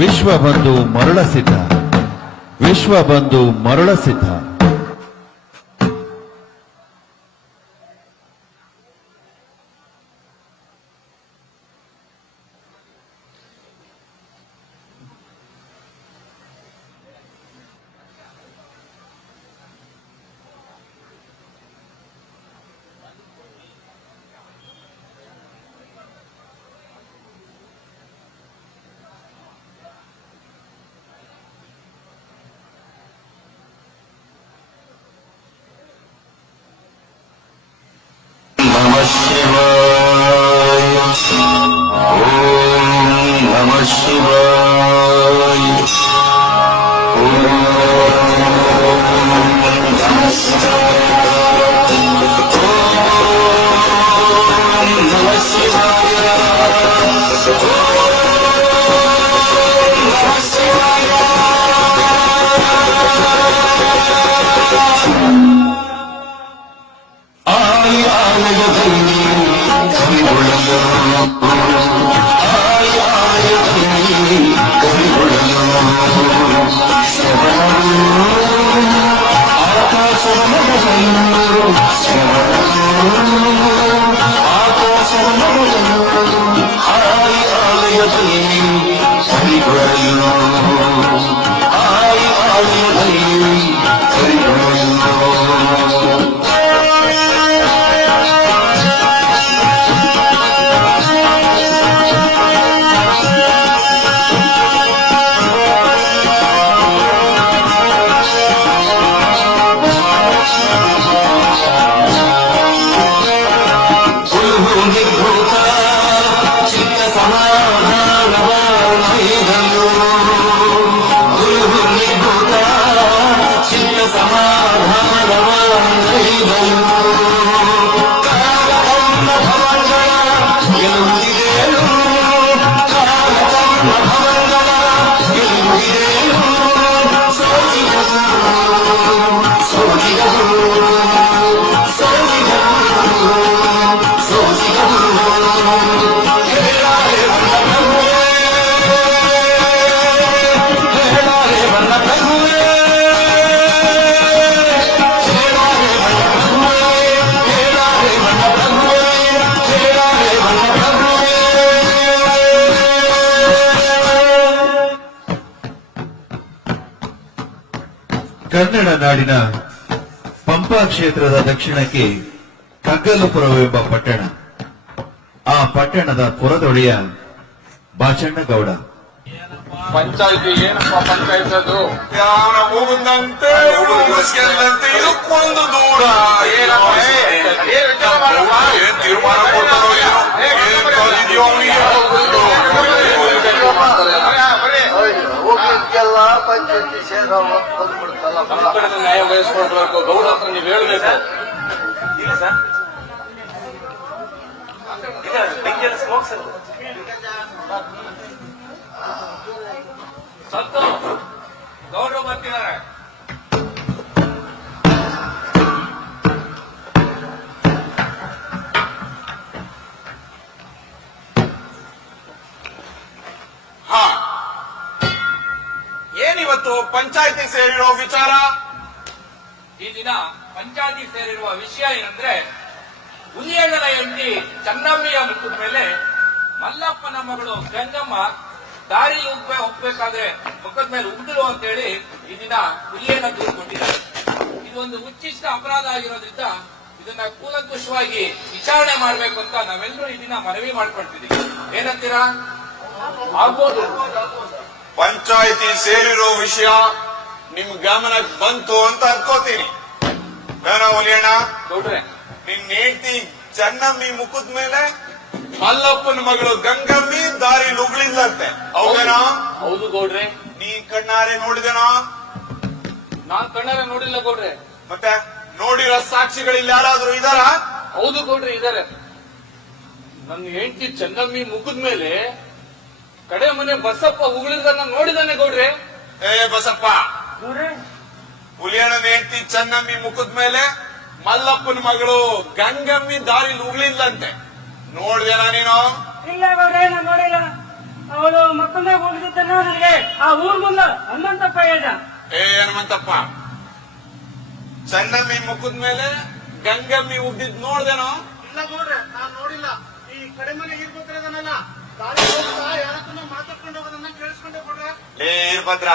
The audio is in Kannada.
ವಿಶ್ವಬಂಧು ಮರಳ ಸಿದ್ಧ, ವಿಶ್ವಬಂಧು ಮರಳ ಸಿದ್ಧ. Namah Shivaya. Om Namah Shivaya. Om Namah Shivaya. Om Namah Shivaya. Kannada ನಾಡಿನ ಪಂಪಾ ಕ್ಷೇತ್ರದ ದಕ್ಷಿಣಕ್ಕೆ ಕಗ್ಗಲಪುರವೆಂಬ ಪಟ್ಟಣ. ಆ ಪಟ್ಟಣದ ಪುರದೊಡೆಯ ಬಾಚಣ್ಣಗೌಡ. ಪಂಚಾಯತಿ ಏನಪ್ಪ ಪಂಚಾಯತ್ ಅದು? ಯಾವನ ಹೋಗುದಂತೆ ಗೆಲ್ಲಂತೆ ಇದಕ್ಕೊಂದು ದೂರ ಏನ್ ತೀರ್ಮಾನ ಕೊಡ್ತಾರೋ ಏನೋ ಏನ್ ಕಾಲಿದೆಯೋ ಅವನಿಗೆ. ಹೋಗ್ಲಿಕ್ಕೆಲ್ಲ ಪಂಚಾಯತಿ ಸೇರ ಬಂದ್ಬಿಡ್ತಲ್ಲ. ನಮ್ಮ ಕಡೆ ನ್ಯಾಯ ವಹಿಸ್ಕೊಳ್ಬೇಕು. ಗೌಡ ಹತ್ರ ನೀವು ಹೇಳ್ಬೇಕು. ಇಲ್ಲ ಸರ್, ಸತ್ತು ಗೌಡ್ರು ಬರ್ತಿದ್ದಾರೆ. ಹಾ, ಏನಿವತ್ತು ಪಂಚಾಯತಿ ಸೇರಿರೋ ವಿಚಾರ? ಈ ದಿನ ಪಂಚಾಯತಿ ಸೇರಿರುವ ವಿಷಯ ಏನಂದ್ರೆ, ಹುಲಿಯಣ್ಣನ ಹೆಂಡತಿ ಚನ್ನಮ್ಮಿಯ ಮುಖದ ಮೇಲೆ ಮಲ್ಲಪ್ಪನ ಮಗಳು ಗಂಗಮ್ಮ ದಾರಿ ಹೋಗ್ಬೇಕಾದ್ರೆ ಮುಖದ ಮೇಲೆ ಉಗ್ದರು ಅಂತೇಳಿ ಈ ದಿನ ಹುಲಿಯಣ್ಣ ದೂರು ಕೊಟ್ಟಿದ್ದಾರೆ. ಇದೊಂದು ಉಚ್ಚಿಷ್ಟ ಅಪರಾಧ ಆಗಿರೋದ್ರಿಂದ ಇದನ್ನ ಕೂಲಂಕುಷವಾಗಿ ವಿಚಾರಣೆ ಮಾಡಬೇಕು ಅಂತ ನಾವೆಲ್ಲರೂ ಈ ದಿನ ಮನವಿ ಮಾಡ್ಕೊಳ್ತಿದ್ದೀವಿ. ಏನಂತೀರಾ? ಆಗ್ಬೋದು. ಪಂಚಾಯತಿ ಸೇರಿರೋ ವಿಷಯ ನಿಮ್ ಗಮನಕ್ಕೆ ಬಂತು ಅಂತ ಅನ್ಕೋತೀನಿ. ಬೇಡ ಹುಲಿಯಣ್ಣ, ಗೌಡ್ರೆ, ನಿನ್ ಹೆಂಡತಿ ಚನ್ನಮ್ಮಿ ಮುಖದ ಮೇಲೆ ಮಲ್ಲಪ್ಪನ ಮಗಳು ಗಂಗಮ್ಮಿ ದಾರಿ ಉಗುಳಿದ್ಲಂತೆ. ಹೌದೇನಾ? ಹೌದು ಗೌಡ್ರೆ. ನೀ ಕಣ್ಣಾರೆ ನೋಡಿದೇನಾ? ನಾನ್ ಕಣ್ಣಾರೆ ನೋಡಿಲ್ಲ ಗೌಡ್ರೆ. ಮತ್ತೆ ನೋಡಿರೋ ಸಾಕ್ಷಿಗಳಿಲ್ಲ ಯಾರಾದ್ರೂ ಇದಾರ? ಹೌದು ಗೌಡ್ರೆ, ಇದಾರೆ. ನನ್ನ ಹೆಂಡತಿ ಚನ್ನಮ್ಮಿ ಮುಖದ ಮೇಲೆ ಕಡೆ ಮನೆ ಬಸಪ್ಪ ಉಗುಳಿದನ್ನ ನೋಡಿದಾನೆ ಗೌಡ್ರೆ. ಏ ಬಸಪ್ಪ, ಹುಲಿಯಣ್ಣನ ಹೆಂಡತಿ ಚನ್ನಮ್ಮಿ ಮುಖದ ಮೇಲೆ ಮಲ್ಲಪ್ಪನ ಮಗಳು ಗಂಗಮ್ಮಿ ದಾರಿ ಉಗುಳಿದ್ಲಂತೆ. ನೋಡ್ದೇನಾ ನೀನು? ಇಲ್ಲ ಗೌಡ್ರೆ, ನಾನು ನೋಡಿಲ್ಲ. ಅವಳು ಮತ್ತೊಮ್ಮೆ ಹೋಗಿದ್ದನ್ನ ನನಗೆ ಆ ಊರ್ ಮುಂದೆ ಹನುಮಂತಪ್ಪ ಹೇಳ್ದ. ಏ ಹನುಮಂತಪ್ಪ, ಚನ್ನಮ್ಮಿ ಮುಖದ ಮೇಲೆ ಗಂಗಮ್ಮಿ ಉಗ್ದಿದ್ ನೋಡ್ದೇನೋ? ಇಲ್ಲ ನೋಡ್ರೆ, ನಾನ್ ನೋಡಿಲ್ಲ. ಈ ಕಡೆ ಮನೆ ಇರ್ಬೇಕಾದ್ರೆ ದಾರಿ ಹೋಗ್ತಾ ಯಾರತ್ರ ಮಾತಾಡ್ಕೊಂಡು ಹೋಗೋದನ್ನ ಕೇಳಿಸ್ಕೊಂಡೆ ಕೊಡ್ರೆ. ಏ ಇರ್ಭದ್ರ,